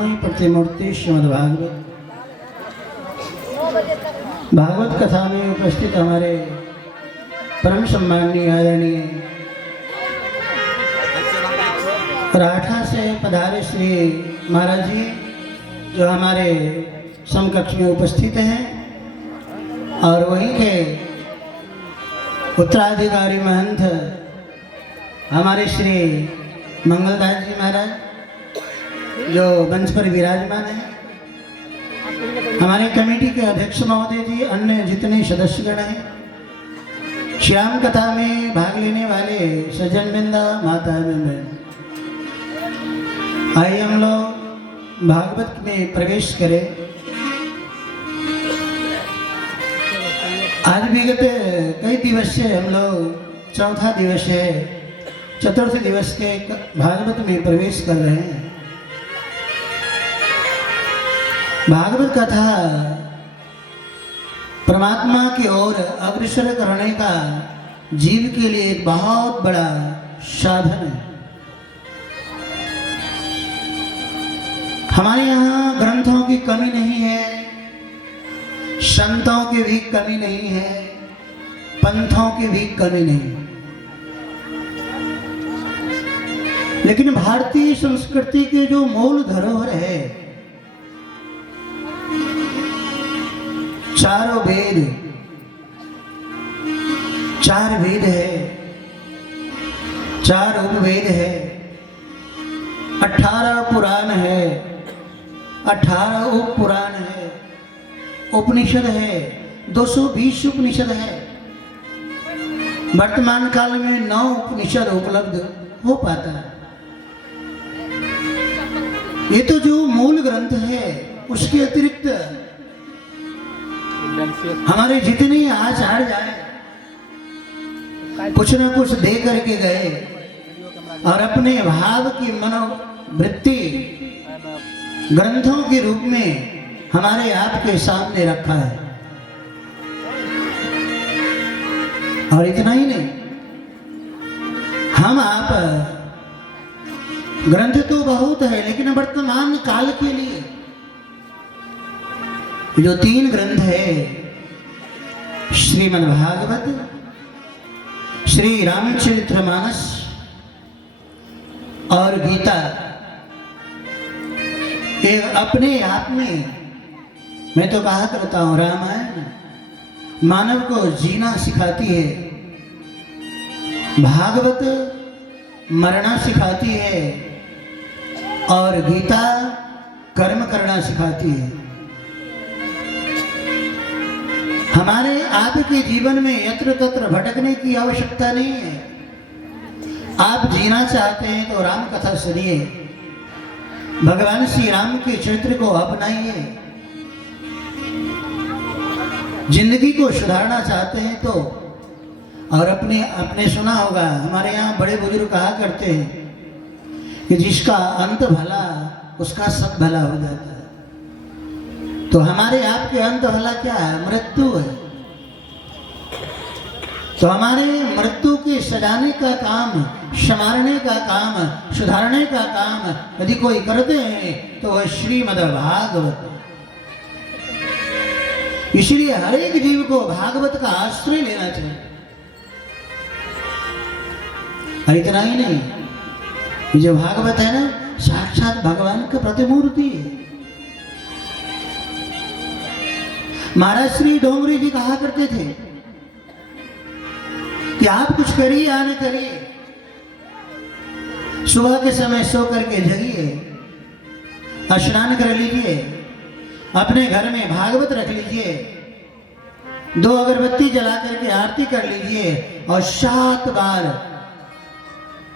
कथामयी प्रतिमूर्ति श्रीमद्भागवत भागवत कथा में उपस्थित हमारे परम सम्माननीय आदरणीय राठा से पधारे श्री महाराज जी जो हमारे समकक्ष में उपस्थित हैं और वहीं के उत्तराधिकारी महंत हमारे श्री मंगलदास जी महाराज जो मंच पर विराजमान हैं, हमारे कमेटी के अध्यक्ष महोदय जी, अन्य जितने सदस्यगण हैं, श्याम कथा में भाग लेने वाले सज्जन बिंदा, माता बहन, आइए हम लोग भागवत में प्रवेश करें। आज विगत कई दिवस से हम लोग चौथा दिवस है, चतुर्थ दिवस के भागवत में प्रवेश कर रहे हैं। भागवत कथा परमात्मा की ओर अग्रसर करने का जीव के लिए एक बहुत बड़ा साधन है। हमारे यहाँ ग्रंथों की कमी नहीं है, संतों की भी कमी नहीं है, पंथों की भी कमी नहीं, लेकिन भारतीय संस्कृति के जो मूल धरोहर है, चारों वेद, चार वेद है, चार उपवेद है, 18 पुराण है, 18 उप पुराण है, उपनिषद है, 220 उपनिषद है। वर्तमान काल में 9 उपनिषद उपलब्ध हो पाता है। ये तो जो मूल ग्रंथ है, उसके अतिरिक्त हमारे जितने आचार्य आए कुछ न कुछ दे करके गए और अपने भाव की मनोवृत्ति ग्रंथों के रूप में हमारे आपके सामने रखा है। और इतना ही नहीं, हम आप ग्रंथ तो बहुत है, लेकिन वर्तमान काल के लिए जो 3 ग्रंथ है, श्रीमद्भागवत, श्री रामचरितमानस और गीता, ये अपने आप में, मैं तो कहा करता हूं, रामायण मानव को जीना सिखाती है, भागवत मरना सिखाती है और गीता कर्म करना सिखाती है। हमारे आपके जीवन में यत्र तत्र भटकने की आवश्यकता नहीं है। आप जीना चाहते हैं तो राम कथा सुनिए, भगवान श्री राम के चरित्र को अपनाइए। जिंदगी को सुधारना चाहते हैं तो, और अपने सुना होगा, हमारे यहाँ बड़े बुजुर्ग कहा करते हैं कि जिसका अंत भला उसका सब भला हो जाता है। तो हमारे आपके अंत भला क्या है? मृत्यु है। तो हमारे मृत्यु के सजाने का काम, संवारने का काम, सुधारने का काम यदि कोई करते हैं तो वह श्रीमद्भागवत। इसलिए हर एक जीव को भागवत का आश्रय लेना चाहिए। और इतना ही नहीं, ये जो भागवत है ना, साक्षात भगवान का प्रतिमूर्ति है। महाराज श्री डोंगरी जी कहा करते थे कि आप कुछ करिए या न करिए, सुबह के समय सो करके जगिए, स्नान कर लीजिए, अपने घर में भागवत रख लीजिए, 2 अगरबत्ती जला करके आरती कर लीजिए और 7 बार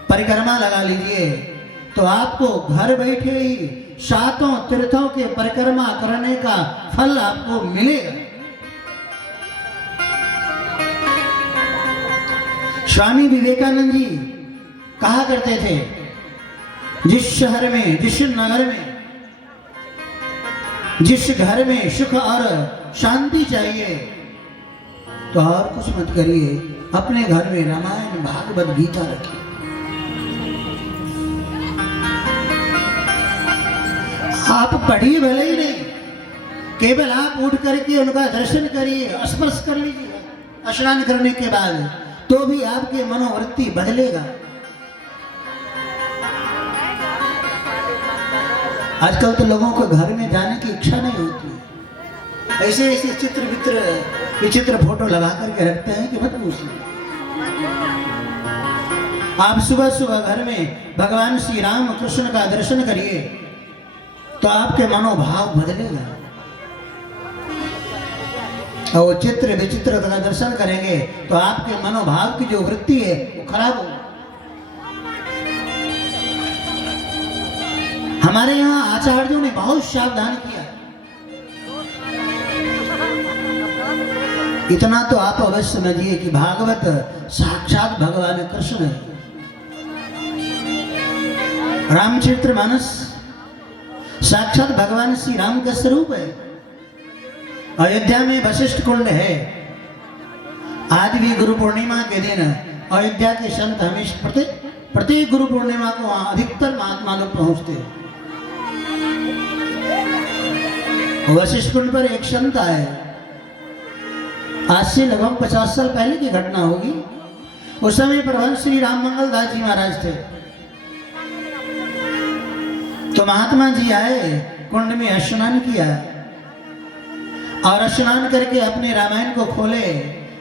परिक्रमा लगा लीजिए, तो आपको घर बैठे ही 7 तीर्थों के परिक्रमा करने का फल आपको मिलेगा। स्वामी विवेकानंद जी कहा करते थे, जिस शहर में, जिस नगर में, जिस घर में सुख और शांति चाहिए तो और कुछ मत करिए, अपने घर में रामायण भागवत गीता रखिए। आप पढ़िए भले ही नहीं, केवल आप उठ करके उनका दर्शन करिए, स्पर्श कर लीजिए स्नान करने के बाद, तो भी आपकी मनोवृत्ति बदलेगा। आजकल तो लोगों को घर में जाने की इच्छा नहीं होती, ऐसे ऐसे विचित्र फोटो लगा करके रखते हैं कि मत पूछिए। आप सुबह सुबह घर में भगवान श्री राम कृष्ण का दर्शन करिए तो आपके मनोभाव बदलेगा, और चित्र विचित्र का दर्शन करेंगे तो आपके मनोभाव की जो वृत्ति है वो खराब होगी। हमारे यहाँ आचार्यों ने बहुत सावधान किया। इतना तो आप अवश्य समझिए कि भागवत साक्षात भगवान कृष्ण है। रामचरितमानस साक्षात भगवान श्री राम का स्वरूप है। अयोध्या में वशिष्ठ कुंड है। आज भी गुरु पूर्णिमा के दिन अयोध्या के संत हमेशा प्रत्येक गुरु पूर्णिमा को वहां अधिकतर महात्मा लोग पहुंचते हैं। वशिष्ठ कुंड पर एक संत आए, आज से लगभग 50 साल पहले की घटना होगी। उस समय प्रभु श्री राम मंगलदास जी महाराज थे। तो महात्मा जी आए, कुंड में स्नान किया और स्नान करके अपने रामायण को खोले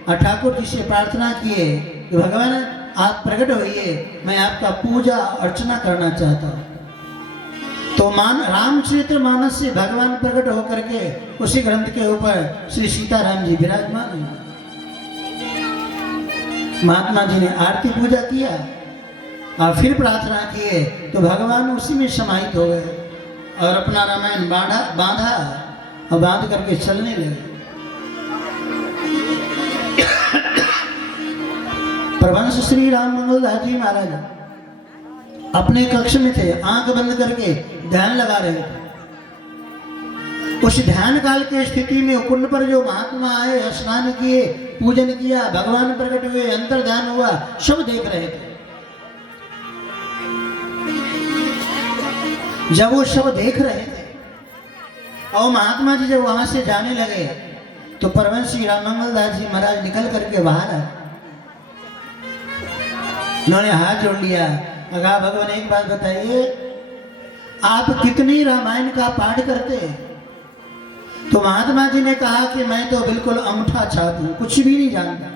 और ठाकुर जी से प्रार्थना किए कि भगवान आप प्रकट होइए, मैं आपका पूजा अर्चना करना चाहता हूँ। तो रामचरितमानस से भगवान प्रकट होकर के उसी ग्रंथ के ऊपर श्री सीताराम जी विराजमान हैं। महात्मा जी ने आरती पूजा किया और फिर प्रार्थना किए तो भगवान उसी में समाहित हो गए और अपना रामायण बांधा और बांध करके चलने लगे। प्रभंश श्री राम मंगलदास जी महाराज अपने कक्ष में थे, आंख बंद करके ध्यान लगा रहे थे। उस ध्यान काल की स्थिति में कुंड पर जो महात्मा आए, स्नान किए, पूजन किया, भगवान प्रकट हुए, अंतर ध्यान हुआ, सब देख रहे थे। जब वो सब देख रहे थे और महात्मा जी जब वहां से जाने लगे तो परम श्री राम मंगलदास जी महाराज निकल करके बाहर आए। उन्होंने हाथ जोड़ लिया, अगा भगवान एक बात बताइए, आप कितनी रामायण का पाठ करते हैं? तो महात्मा जी ने कहा कि मैं तो बिल्कुल अंगूठा छाप हूं, कुछ भी नहीं जानता।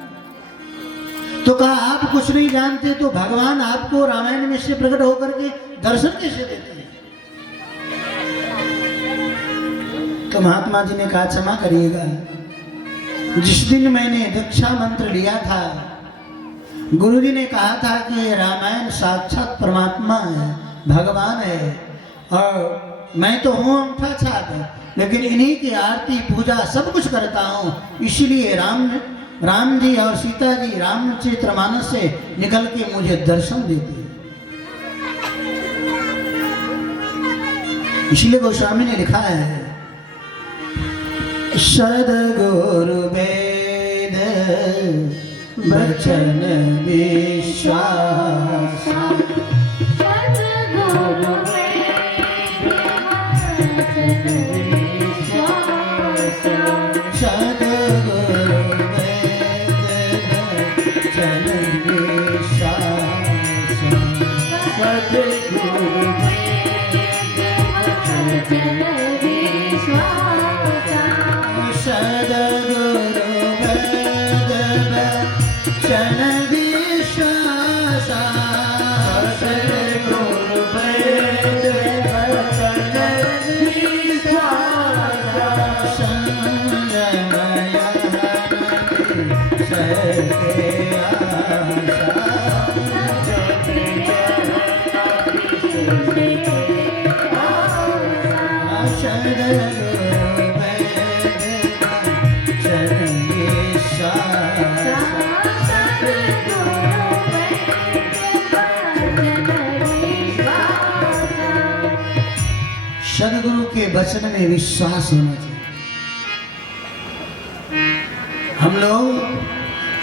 तो कहा आप कुछ नहीं जानते तो भगवान आपको रामायण में से प्रकट होकर के दर्शन कैसे देते हैं? तो महात्मा जी ने कहा क्षमा करिएगा, जिस दिन मैंने दीक्षा मंत्र लिया था गुरु जी ने कहा था कि रामायण साक्षात परमात्मा है, भगवान है, और मैं तो हूँ अंगूठा छाप, लेकिन इन्हीं की आरती पूजा सब कुछ करता हूँ। इसलिए राम जी और सीता जी रामचरितमानस से निकल के मुझे दर्शन देते। इसलिए गोस्वामी ने लिखा है, सद्गुरु वेद वचन विश्वास, सद्गुरु वेद वचन विश्वास, सद्गुरु वेद वचन विश्वास, सद्गुरु वेद वचन विश्वास, सद्गुरु वेद वचन विश्वास, सद्गुरु वेद वचन विश्वास, सदगुरु के वचन में विश्वास होना चाहिए। हम लोग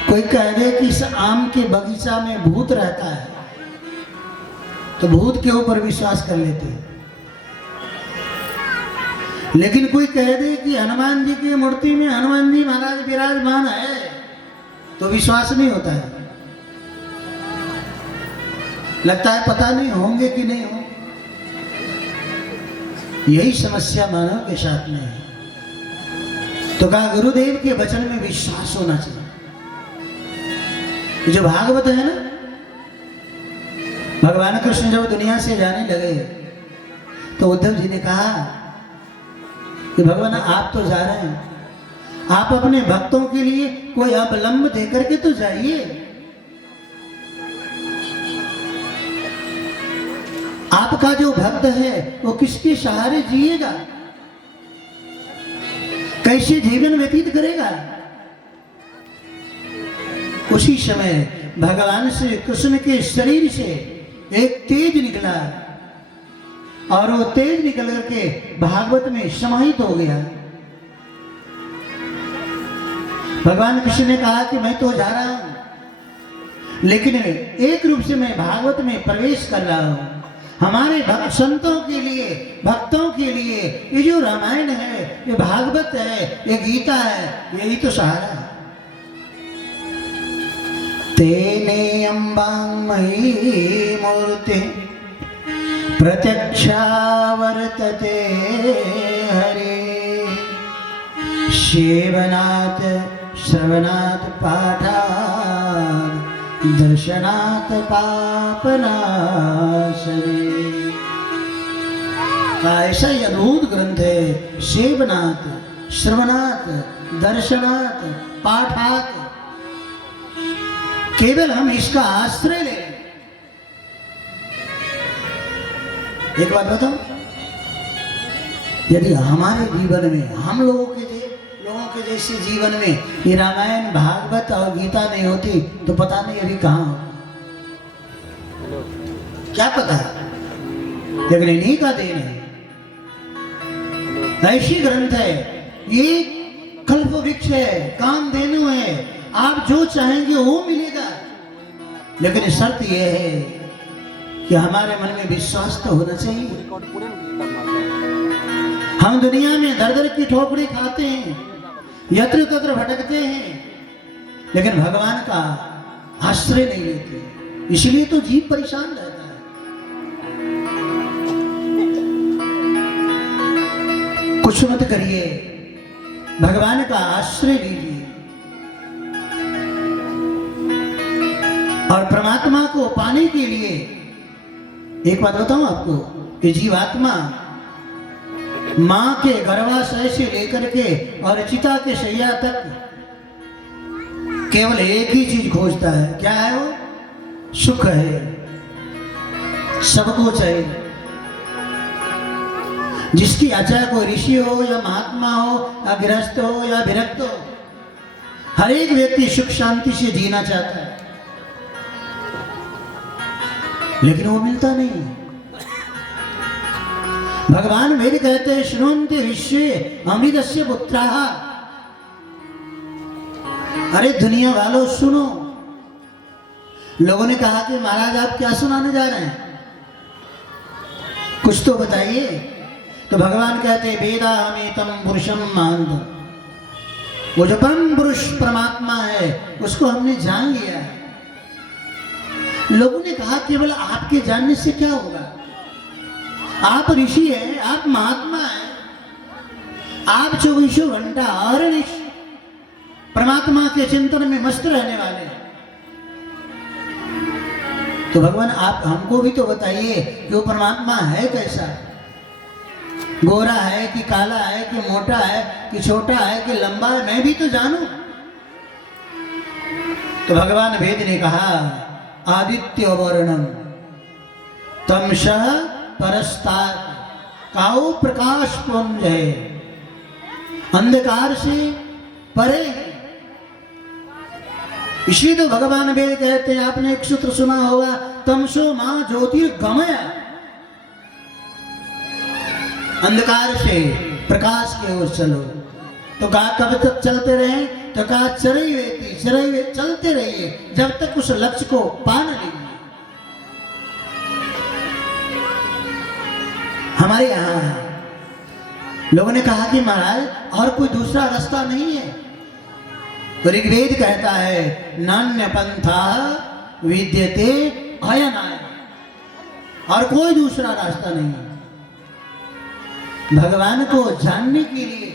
कोई कह दे कि इस आम के बगीचा में भूत रहता है तो भूत के ऊपर विश्वास कर लेते हैं। लेकिन कोई कह दे कि हनुमान जी की मूर्ति में हनुमान जी महाराज विराजमान है तो विश्वास नहीं होता है, लगता है पता नहीं होंगे कि नहीं होंगे। यही समस्या मानव के साथ में है। तो कहा गुरुदेव के वचन में विश्वास होना चाहिए। जो भागवत है ना, भगवान कृष्ण जब दुनिया से जाने लगे तो उद्धव जी ने कहा कि भगवान आप तो जा रहे हैं, आप अपने भक्तों के लिए कोई अवलंब देकर के तो जाइए। आपका जो भक्त है वो किसके सहारे जिएगा, कैसे जीवन व्यतीत करेगा। उसी समय भगवान श्री कृष्ण के शरीर से एक तेज निकला और वो तेज निकल करके भागवत में समाहित हो गया। भगवान कृष्ण ने कहा कि मैं तो जा रहा हूं, लेकिन एक रूप से मैं भागवत में प्रवेश कर रहा हूं। हमारे भक्त संतों के लिए, भक्तों के लिए ये जो रामायण है, ये भागवत है, ये गीता है, यही तो सहारा है। तेने अम्बांमयी मूर्ति प्रत्यक्षा वर्तते हरे, सेवनात् श्रवणात् पाठात् दर्शनात् पापनाशने। ऐसा ही अद्भुत ग्रंथ है। सेवनात् श्रवणात् दर्शनात् पाठात्, केवल हम इसका आश्रय ले। एक बात बताओ, यदि हमारे जीवन में, हम लोगों के जैसे जीवन में ये रामायण भागवत और गीता नहीं होती तो पता नहीं अभी कहाँ हो, क्या पता। लेकिन इन्हीं का देन है, ऐसी ग्रंथ है, ये कल्प वृक्ष है, कामधेनु है, आप जो चाहेंगे वो मिलेगा। लेकिन शर्त यह है कि हमारे मन में विश्वास तो होना चाहिए। हम दुनिया में दर दर की ठोकरी खाते हैं, यत्र तत्र भटकते हैं, लेकिन भगवान का आश्रय नहीं लेते, इसलिए तो जीव परेशान रहता है। कुछ मत करिए, भगवान का आश्रय लीजिए और परमात्मा को पाने के लिए एक बात बताऊं आपको कि जीवात्मा मां के गर्भाशय से लेकर के और चिता के शैया तक केवल एक ही चीज खोजता है। क्या है वो? सुख है, सबको चाहिए। जिसकी चाहे कोई ऋषि हो या महात्मा हो या गृहस्थ हो या विरक्त हो, हर एक व्यक्ति सुख शांति से जीना चाहता है, लेकिन वो मिलता नहीं। भगवान वेद कहते हैं शृण्वन्ति विश्वे अमृतस्य पुत्राः। अरे दुनिया वालों सुनो। लोगों ने कहा कि महाराज आप क्या सुनाने जा रहे हैं, कुछ तो बताइए। तो भगवान कहते हैं वेदाहमेतं पुरुषं महान्तं। वो जो परम पुरुष परमात्मा है उसको हमने जान लिया है। लोगों ने कहा केवल आपके जानने से क्या होगा, आप ऋषि हैं, आप महात्मा हैं, आप 24 घंटा अहर्निश परमात्मा के चिंतन में मस्त रहने वाले हैं। तो भगवान आप हमको भी तो बताइए कि वो परमात्मा है कैसा, गोरा है कि काला है कि मोटा है कि छोटा है कि लंबा है, मैं भी तो जानूं। तो भगवान वेद ने कहा आदित्य वर्णम तमसः परस्तात्, काओ प्रकाश पुंज है, अंधकार से परे है। इसलिए तो भगवान वेद कहते हैं, आपने एक सूत्र सुना होगा, तमसो मां ज्योतिर्गमय। अंधकार से प्रकाश की ओर चलो। तो कहा कब तक चलते रहे, तो कहा चरई चलते रहिए जब तक उस लक्ष्य को पा न लीजिए। हमारे यहाँ लोगों ने कहा कि महाराज और कोई दूसरा रास्ता नहीं है। तो ऋग्वेद कहता है नान्य पंथा विद्यते अयनाय, और कोई दूसरा रास्ता नहीं है। भगवान को जानने के लिए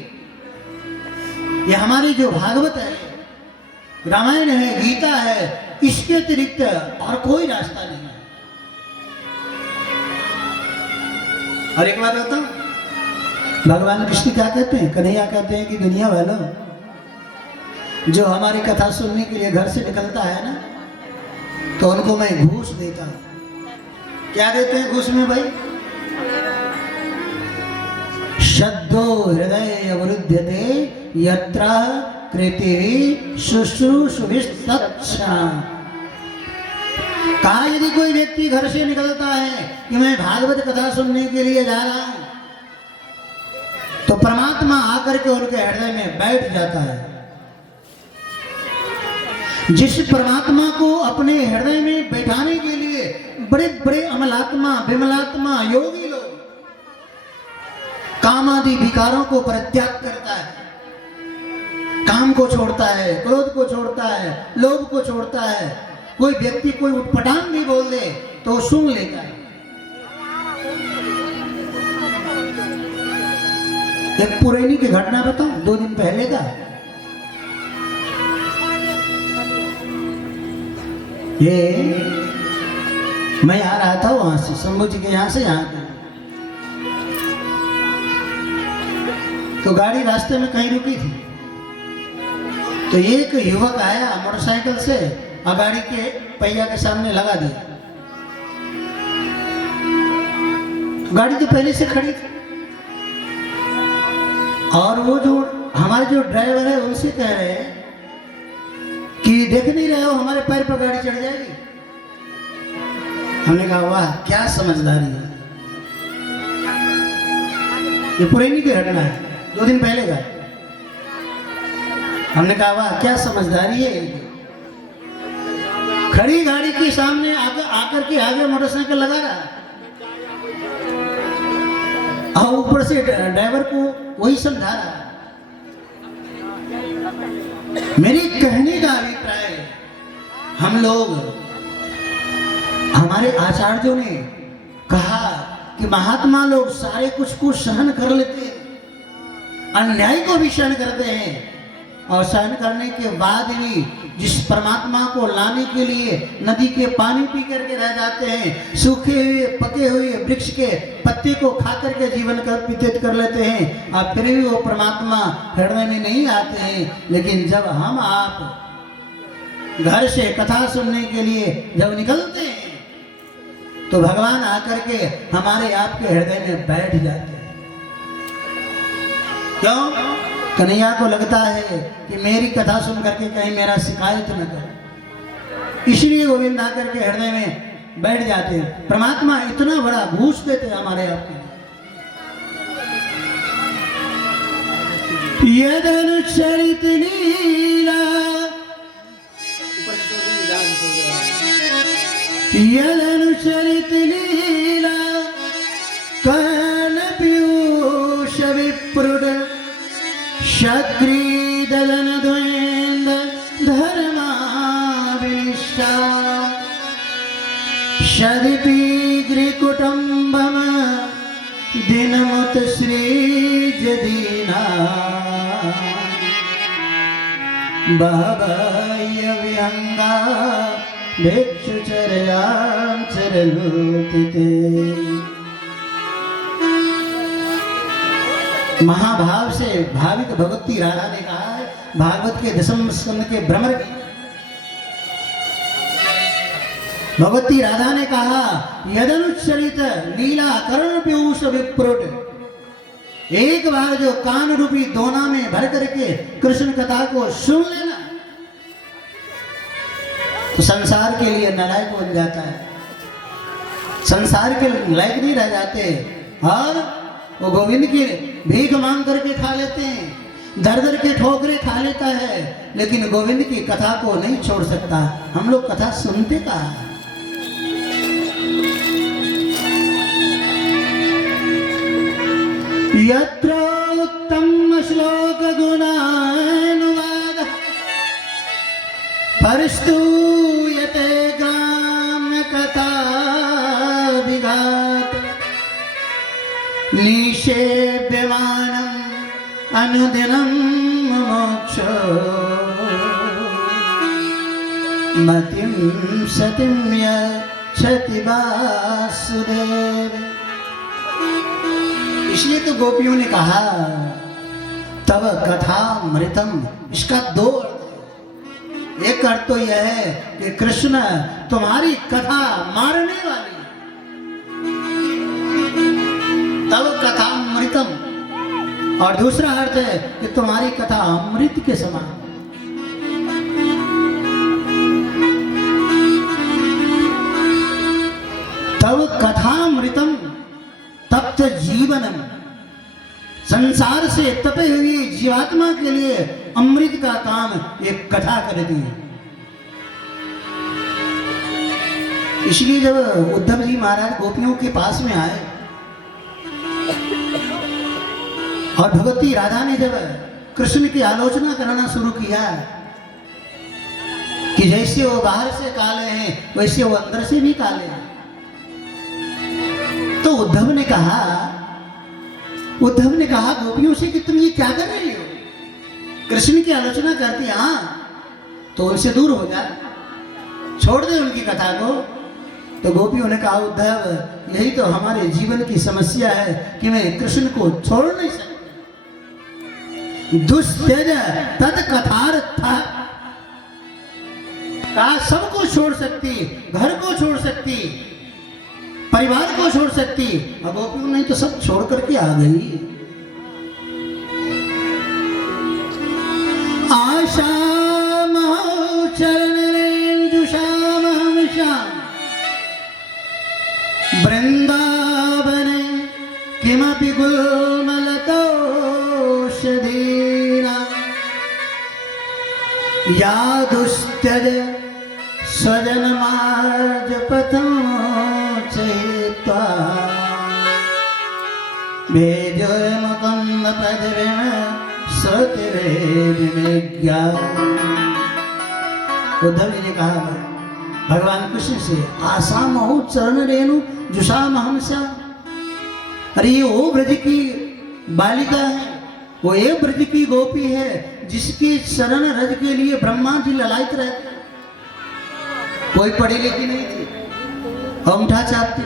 ये हमारी जो भागवत है, रामायण है, गीता है, इसके अतिरिक्त और कोई रास्ता नहीं है। और एक बात बताऊं, भगवान कृष्ण क्या कहते हैं? कन्हैया कहते हैं कि दुनिया वालों, जो हमारी कथा सुनने के लिए घर से निकलता है ना, तो उनको मैं घूस देता हूं। क्या देते हैं घूस में भाई? शब्दो हृदय अवरुध्यते यत्र कृतिः शुश्रूषुभिस्तच्छा। कहा यदि कोई व्यक्ति घर से निकलता है कि मैं भागवत कथा सुनने के लिए जा रहा हूं, तो परमात्मा आकर के उनके हृदय में बैठ जाता है। जिस परमात्मा को अपने हृदय में बैठाने के लिए बड़े बड़े अमलात्मा, विमलात्मा, योगी लोग कामादि विकारों को परित्याग करता है, काम को छोड़ता है, क्रोध को छोड़ता है, लोभ को छोड़ता है। कोई व्यक्ति कोई उटपटांग भी बोल दे तो वो सुन लेता है। एक पुरैनी की घटना बताऊं, 2 दिन पहले का। ये मैं आ रहा था वहां से, शंभू जी के यहां से यहाँ, तो गाड़ी रास्ते में कहीं रुकी थी। तो एक युवक आया मोटरसाइकिल से और गाड़ी के पहिया के सामने लगा दिया। गाड़ी तो पहले से खड़ी थी, और वो जो हमारे जो ड्राइवर है उनसे कह रहे हैं कि देख नहीं रहे हो हमारे पैर पर गाड़ी चढ़ जाएगी। हमने कहा वाह क्या समझदारी है। ये पुरैनी की घटना है, 2 दिन पहले का। हमने कहा वाह क्या समझदारी है। खड़ी गाड़ी के सामने आकर के आगे मोटरसाइकिल लगा रहा, और ऊपर से ड्राइवर को वही समझा रहा। मेरे कहने का अभिप्राय, हम लोग, हमारे आचार्यों ने कहा कि महात्मा लोग सारे कुछ को सहन कर लेते हैं, अन्याय को भी सहन करते हैं, और सहन करने के बाद भी जिस परमात्मा को लाने के लिए नदी के पानी पी करके रह जाते हैं, सूखे हुए पके हुए वृक्ष के पत्ते को खा करके जीवन कर व्यतीत कर लेते हैं, और फिर भी वो परमात्मा हृदय में नहीं आते हैं। लेकिन जब हम आप घर से कथा सुनने के लिए जब निकलते हैं, तो भगवान आकर के हमारे आपके हृदय में बैठ जाते हैं। क्यों? कन्हैया को लगता है कि मेरी कथा सुन करके कहीं मेरा शिकायत न करे, इसलिए गोविंद आकर के हृदय में बैठ जाते हैं। परमात्मा इतना बड़ा घूस देते हैं हमारे आपको। यदनुचरित लीला, यदनुचरित लीला कर्ण पीयूष विप्रुड शक्रीदलन द्वेन्द्र धर्माविष्टा शदिपीग्रिकुटुम्बम दिनमुत श्रीजदीना बहवय विहंगा भिक्षुचर्यां चरलूतिते। महाभाव से भाविक भगवती राधा ने कहा है, भागवत के 10वें स्कंद के भ्रमर की भगवती राधा ने कहा, यदनुचरित लीला कर्ण पीयूष विप्रुट। एक बार जो कान रूपी दोना में भर करके कृष्ण कथा को सुन लेना, तो संसार के लिए नालायक बन जाता है, संसार के लायक नहीं रह जाते, और वो गोविंद की भीख मांग करके खा लेते हैं, दर दर के ठोकरे खा लेता है, लेकिन गोविंद की कथा को नहीं छोड़ सकता। हम लोग कथा सुनते कहाँ? यत्र उत्तम श्लोक गुणानुवाद परस्तूयते ग्राम्य कथा विघात निषेव्यमानम् अनुदिनं मोक्ष मतिं सतिं यच्छति वासुदेव। इसलिए तो गोपियों ने कहा तब कथा मृतम। इसका दो अर्थ है। एक अर्थ तो यह है कि कृष्ण तुम्हारी कथा मारने वाली है, तब कथा मृतम। और दूसरा अर्थ है कि तुम्हारी कथा अमृत के समान। तब कथामृतम तप्त जीवनम। संसार से तपे हुए जीवात्मा के लिए अमृत का काम एक कथा करती है। इसलिए जब उद्धव जी महाराज गोपियों के पास में आए और भगवती राधा ने जब कृष्ण की आलोचना करना शुरू किया कि जैसे वो बाहर से काले हैं वैसे वो अंदर से भी काले हैं, तो उद्धव ने कहा गोपियों से कि तुम ये क्या कर रही हो? कृष्ण की आलोचना करती हाँ तो उनसे दूर हो जा, छोड़ दे उनकी कथा को। तो गोपियों ने कहा उद्धव यही तो हमारे जीवन की समस्या है कि मैं कृष्ण को छोड़ नहीं सकती। दुस्त्यज तद कथार्था। कहा सबको छोड़ सकती, घर को छोड़ सकती, परिवार को छोड़ सकती, अब गोपियों ने तो सब छोड़ करके आ गई। आशा चरण श्याम वृंदावने किमपि गुल्मलतोषधीना या दुस्त्यज स्वजनमार्जपथं चयित्वा भेजुर्मुकुन्द पदवीं श्रुतिवेदिमेज्ञा। उद्धव जी ने कहा भगवान कृष्ण से आसाम हो चरण रेणु जुषामहं श्याम। अरे ये वो ब्रज की बालिका है, वो ये ब्रज की गोपी है जिसके शरण रज के लिए ब्रह्मा जी ललायत रहते। कोई पढ़ी लिखी नहीं थी, अंगूठा चापती,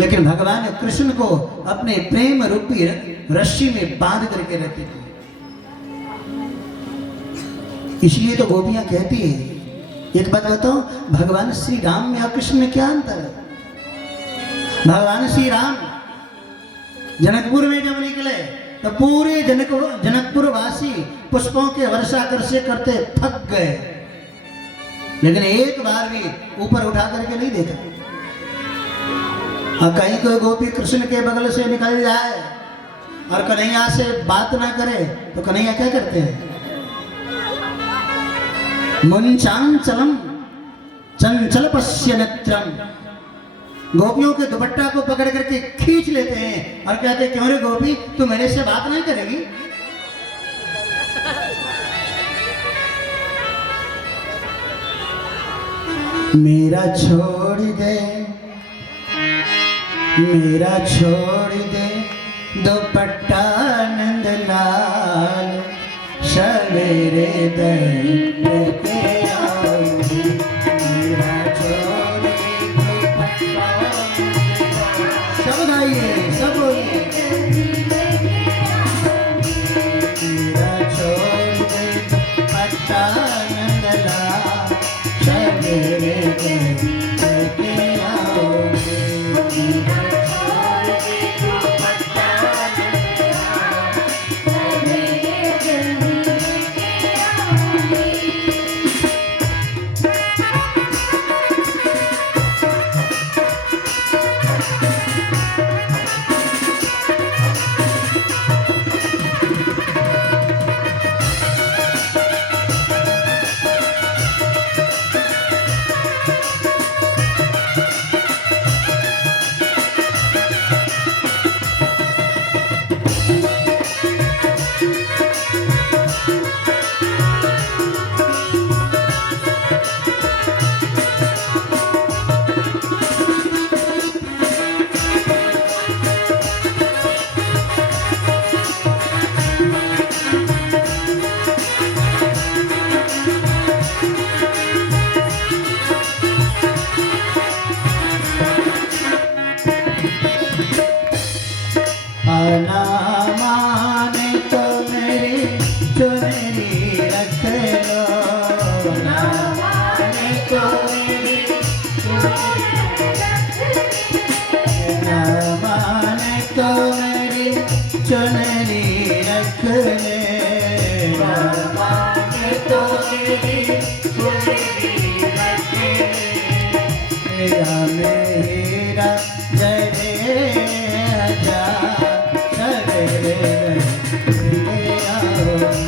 लेकिन भगवान कृष्ण को अपने प्रेम रूपी रस्सी में बांध करके रखते थे। इसलिए तो गोपियां कहती है, एक बात बताओ, भगवान श्री राम में और कृष्ण में क्या अंतर है? भगवान श्री राम जनकपुर में जब निकले तो पूरे जनकपुर वासी पुष्पों के वर्षा करते थक गए, लेकिन एक बार भी ऊपर उठा करके नहीं देखा। और कहीं कोई गोपी कृष्ण के बगल से निकल जाए और कन्हैया से बात ना करे तो कन्हैया क्या करते हैं? मुंचांचलम चंचल पश्य नेत्रम। गोपियों के दुपट्टा को पकड़ करके खींच लेते हैं और कहते हैं क्यों रे गोपी तू मेरे से बात नहीं करेगी? मेरा छोड़ दे दुपट्टा नंद लाल, सवेरे दर के आऊंगी। मेरा छोड़ दे दुपट्टा, सब गाइए सब बोलिए। मेरा छोड़ दे दुपट्टा नंद लाल, सवेरे दर के आऊंगी। चुनरी रख ले माने तो मेरी चुनरी रख ले तेरा मेरा जरे जा सवेरे आओ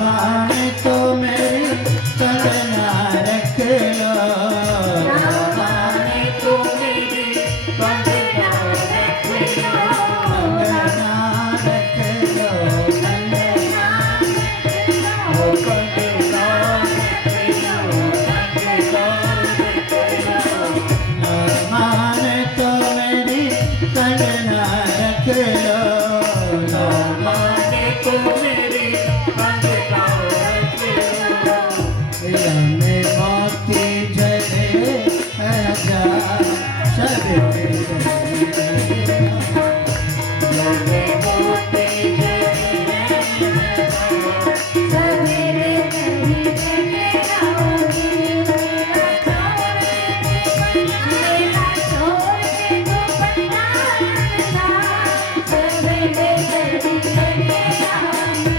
माने तो मेरी कंगना रख लो माने तो मेरी कंगना रख लो कंगना रख लो कंगना ओ कंगना माने तो मेरी कंगना रख लो माने तो मेरी कंगना रख लो में मोती जरे जा सवेरे लगे मोती सवेरे नहीं लेके आओगी मेरा छोड़ के दुपट्टा सवेरे नहीं लेके आओगी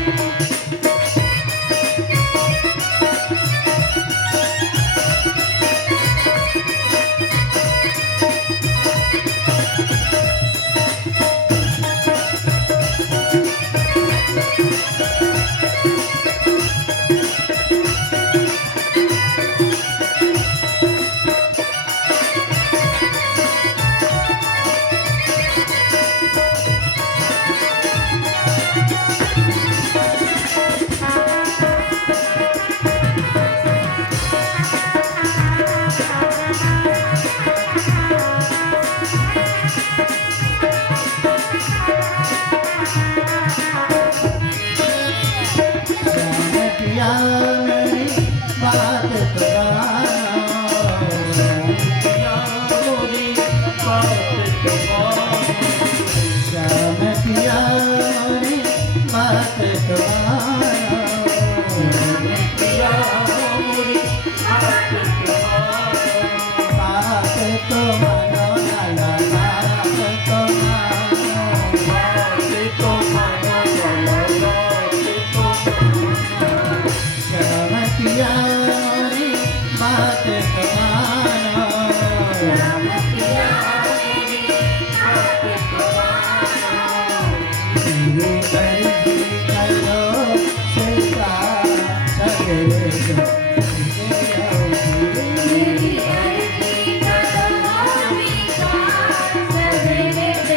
पिया मेरी बात श्याम पिया मेरी बात बात तो मानो लाला बात तो श्याम पिया मेरी बात करो सवेरे